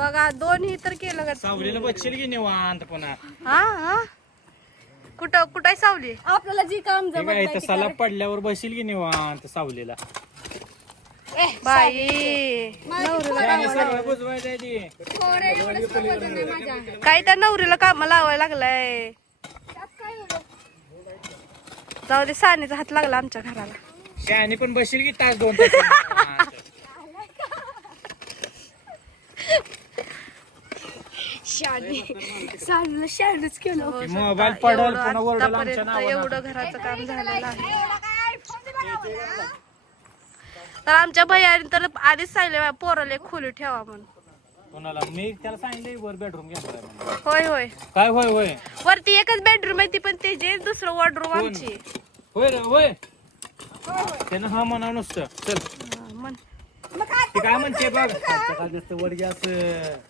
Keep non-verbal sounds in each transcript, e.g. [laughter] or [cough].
बघा दोन्ही तर केलं का? सावलीला बसशील की निवांत पुन्हा? हा हा. कुठं कुठं आहे सावली? आपल्याला जी काम हे जमत इथं सलाब पडल्यावर बसशील की निवांत सावलीला? बाई. नवरीला त्याने सगळं बुजवायचं आहे ती. आहे. काय त्या नवरीला काम लावायला लागलाय? जाऊ दे सानीचा हात लागला आमच्या घराला. शहाणी पण बसशील की तास दोन तास [laughs] निवांत. शालूला शालूच केलं. हो, मोबाईल पडल, ओरडल आमच्या नावानं. एवढं घराचं काम झालेलं आहे. तर आमच्या भैयाने तर आधीच सांगितलं पोराला एक खोली ठेवा म्हणून. कोणाला? मी त्याला सांगितलं वर बेडरूम घेणार आहे म्हणून. होय होय. काय होय होय? वरती एकच बेडरूम आहे ती पण ते जे दुसरं वॉर्डरूम? आमची. होय रे होय. त्यानं हा म्हणावं नुसतं. चल. हा, म्हण. ते काय म्हणते बघ? वडगी असं.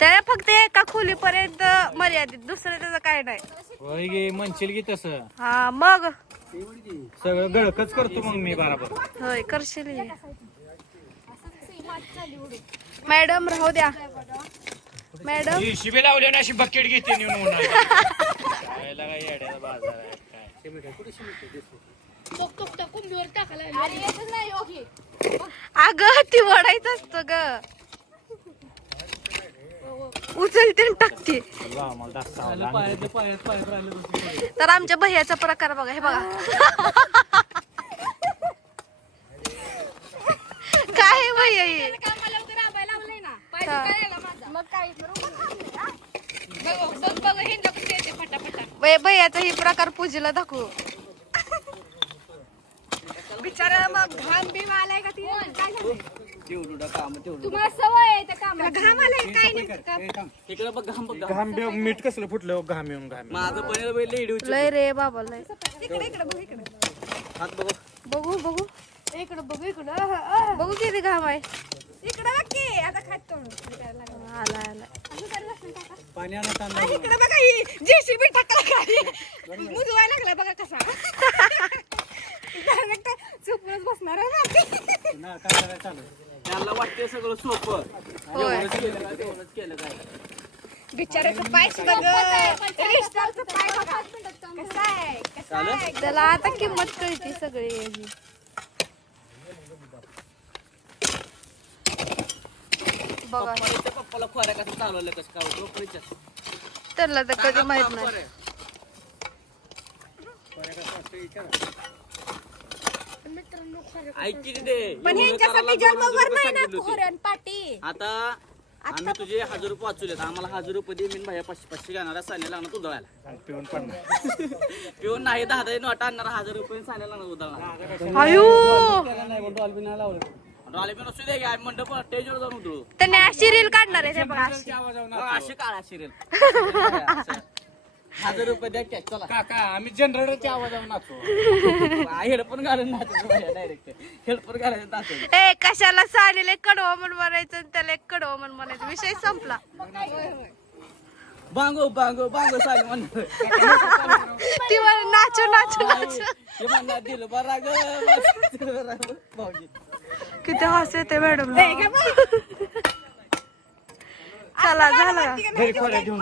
त्या फक्त एका खोलीपर्यंत मर्यादित दुसरं त्याचं काय नाही. होय गे म्हणशील की तसं. हा मग? सगळं गळकच करतो मग मी बराबर. होय करशील हे. मॅडम राहू द्या. मॅडम? शिबे लावले ना अशी बकेट घेते नेऊन उन्हाळ्यात. खायला काय येड्याचा बाजार आहे काय? आणि येतच नाही ओके अगं ती वडायचं असतं ग. उचलते आणि टाकते तर आमच्या भैयाचा प्रकार बघा हे बघा. काय भैया हे? भैयाचा ही प्रकार पूजेला दाखवू. बिचारा मग घाम बीम आलाय का ती? काय झालंय? तुम्हाला सवय आहे त्या कामाला घाम आलाय काय? इकडे बघ घाम बघ घाम. घाम बे- मीठ कसलं फुटलं घाम येऊन घाम येऊन. माझं पनीर बैल लेडी लय रे बाबा लय इकडे इकडे बघ इकडे हात बघ बघू बघू इकडे बघ इकडं. बघू किती घाम आहे इकडे बघ की आता खात तोंड आला आला असं करत असणार काका? पाणी आणा तांदूळ. आणि इकडे बघा ही जेसीबी टाकला काय मुजवायला लागला बघा कसा [laughs] डायरेक्ट चुपूनच बसणार आहे ना ना, काय करायचं चालू? त्यांना वाटते सगळं सोपं. होय. एवढंच केलं काय तेवढंच केलं काय बिचाऱ्याचं पाय बघ रिस्टारचं पाय बघा. कसं आहे? कसं आहे? त्याला आता किंमत कळते सगळी. याची. बघा. पप्पाला खोऱ्या कसं चालवलं कसं काय होतं? परीच्या त्याला तर कधी माहीत नाही. ऐक की दे? पण एवढं ह्यांच्यासाठी करायला दोन जन्म हजार भर रुपये नाही ना सांगितले होते. पोहऱ्यान पाटी. आता आम्ही तुझे हजार रुपये वाचवलेत. आम्हाला हजार रुपये दे मी भाया पाचशे पाचशे घेणारा साने लागणार उधळायला. आणि पिऊन पडणार. [laughs] पिऊन नाही दहा दहा नोट आणणार हजार रुपये साने लागणार उधळणार. आयु! रॉले पण असू दे की आम्ही मंडप स्टेजवर जाऊन उधळू. त्याने अशी रील काढणार आहे बघा अशी. असे काळा शिरेल [laughs] हजार रुपये द्या कॅश चला. काका आम्ही जनरेटरच्या आवाजावर नाचू. [laughs] हेडफोन घालून डायरेक्ट हेडफोन ए कशाला साडीला एक कडवं म्हण म्हणायचं आणि त्याला एक कडवं म्हण म्हणायचं? विषय संपला. बांगो बांगो बांगो सांग म्हण ती म्हणे नाचू नाचू नाचू. ते म्हणणार दिलं बरं ग भाऊजी. किती हस येते मॅडम चला झालं. का? घरी खोऱ्या घेऊन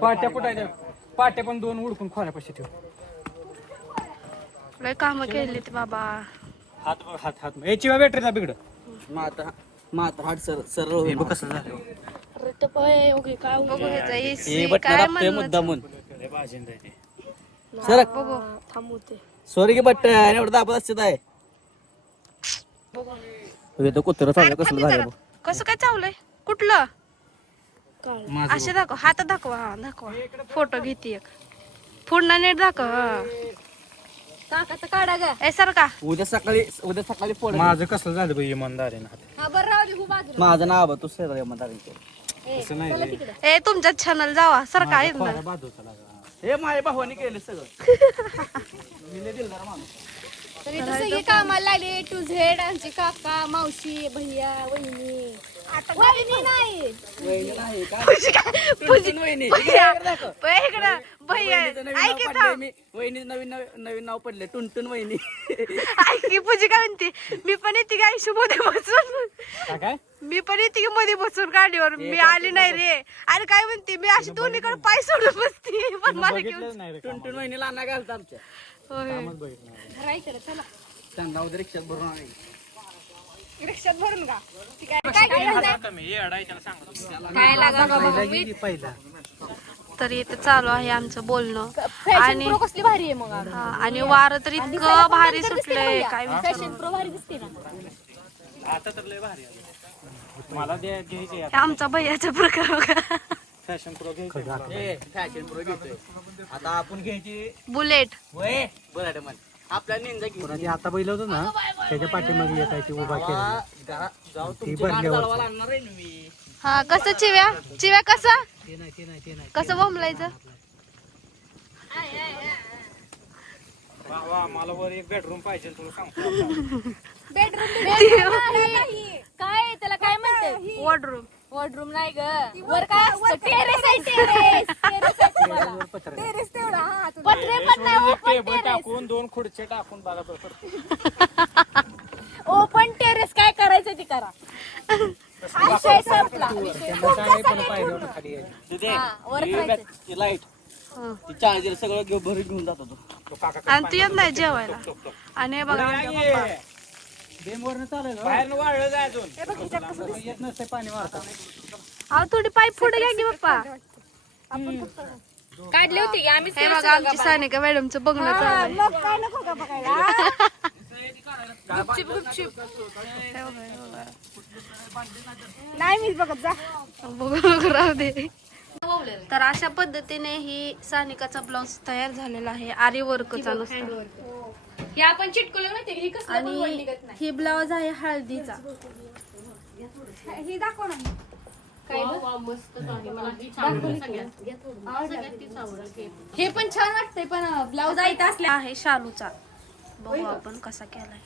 पाट्या कुठे पाट्या पण दोन उडकून खोऱ्यापाशी ठेव. लय काम केली ते बाबा. हात बघ, हात हात. याची बॅटरीला बिघड माता माता हात सर सरळ हे होईल बघ कसं झालं बटन काय. सर बघू. सॉरी की बट्ट एवढं दाबत असते काय हे तर कुत्र चाललं कसलं झालं बघ. कसं काय चावलंय? कुठलं? माझं असे दाखव हात दाखवा हा दाखवा. फोटो घेते एक. पुन्हा नीट दाखव हा. काकाचं काढा ग ए सर का? उद्या सकाळी उद्या सकाळी माझं कसं झालं बाई इमानदारीनं हात हा बरं राहू दे हो बाजूला. माझं नाव बघ तू. सर म्हणतात तसं नाही रे. ए तुमच्या चॅनल जावा सर काय बाजूचा. हे माझ्या भावानी केलं सगळं. [laughs] मी लय दिलदार माणूस. तर सगळी कामाला लागले. टू झेड आमचे काका मावशी भैया वहिनी. वहिनी नाही वहिनी नाही का? भैया इकडं. नवीन ऐक नाव इथं. पडलंय मी वहिनी नवीन नवीन नवीन नाव पडले टुनटुन वहिनी. ऐक की पूजी काय म्हणते? मी पण येते की आयुष्यमध्ये बसून. काय? मी पण येते की मध्ये बसून गाडीवर. मी आली नाही रे. अरे काय म्हणते? मी अशी दोन्हीकडे पाय सोडून बसते. पण मला घेऊन नाही रे टुनटुन वहिनी लाना घालता आमच्या. होय. त्यांना उद्या रिक्षात भरून आणायची. रिक्षात भरून का? काय अडाय त्याला तर इथे चालू आहे आमचं बोलणं. आणि प्रो कसली भारी आहे मग हा, आणि वारं तर इतकं भारी सुटलंय काय फॅशन प्रो भारी दिसते ना. आता तर लय भारी आलं. मला द्या घ्यायचे हे आमचा भैयाचा प्रकार बघा. फॅशन प्रो घ्यायचे. फॅशन प्रो घेतोय. आता आपण घ्यायची बुलेट. वय बरं मन आपल्या निंदा घेऊ ती आता बैल होतो ना त्याच्या पाठीमागे येत आहे ती उभा केलेला. घरा जाऊ तुमची. चालवायला आणणार आहे ना मी. हा कसं चिव्या? चिव्या कसं? ते नाही ते नाही ते नाही कसं बोंबलायचं? वा वा मला वर एक बेडरूम पाहिजे तुला सांगतो. बेडरूम [laughs] काय त्याला काय म्हणते? वॉर्डरूम वॉर्डरूम नाही ग. वर काय टेरेस आहे. टेरेस टेरेस आहे तुम्हाला. पत्र. टेरेस तेवढा. हा पत्रे पण नाही टेबल टाकून दोन खुर्चे टाकून बघा [laughs] करतो. ओपन टेरेस काय करायचं ते करा हा विषय संपला. विषय हा, ही लाइट हं. ती चार्जर सगळं घेऊन भरून घेऊन जातो तो तो काका आणि तू येत नाही जेवायला. आणि हे बघा अहो थोडी पाईप पुढे घ्या की पप्पा. काढले होते की आम्ही बघा आमची सानिका मॅडमचं बघणं चालू मग काय नको का बघायला? [laughs] गुपचूप गुपचूप. नाही मीच बघत जा. बघू बघू राहू दे. तर अशा पद्धतीने ही सानिकाचा ब्लाउज तयार झालेला आहे. आरी वर्कचा नुसता हे आपण ही कसं आणि ही ब्लाउज आहे हळदीचा. ही दाखव ना. हे पण छान वाटतंय पण हा आहे शालूचा. बघू आपण कसा केलाय.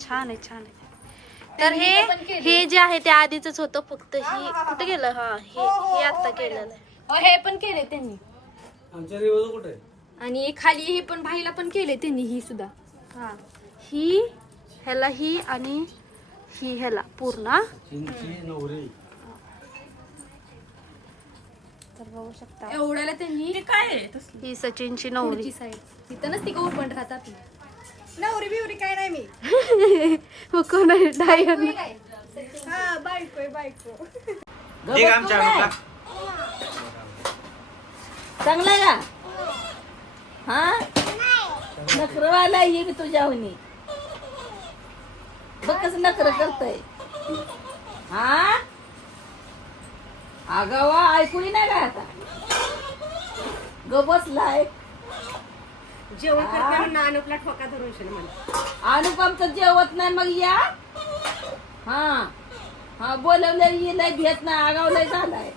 छान आहे छान आहे. तर हे हे जे आहे ते आधीच होतं फक्त ही कुठे गेलं? हा हे हे आता केलेलं आहे. हो, हे पण केले त्यांनी. कुठे? आणि खाली हे पण भाईला पण केले त्यांनी ही सुद्धा. हा. ही ह्याला ही आणि ही ह्याला पूर्ण हा? नवरी तर बघू शकता. एवढ्याला त्यांनी ही सचिनची नवरी. साईड. तिथं नसती का ओपन राहतात नवरी बिवरी काय नाही मी. मग [laughs] कोण आहे? डायन. हा बायको बायको. ठीक आमच्या अनुका. चांगला का? हा? नखरवाला ही बी तुझ्या हुनी बघ कसं नखर करतय. हा? आगावा ऐकू नाही का आता? ग बसलाय जेवण करताना अनुपला ठोका धरून अनुपमचं जेवत नाही मग या. हा हा बोलवलं ये लय घेत नाही आगाव लय झालाय.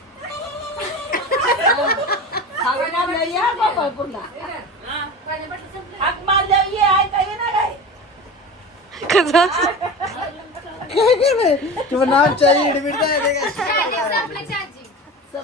हाक या गोपाळपूरला हाक मारल्यावर ये ऐका ये ना काय कसं किंवा नामच्या इडमिट जायचं का समजलं आगाव आता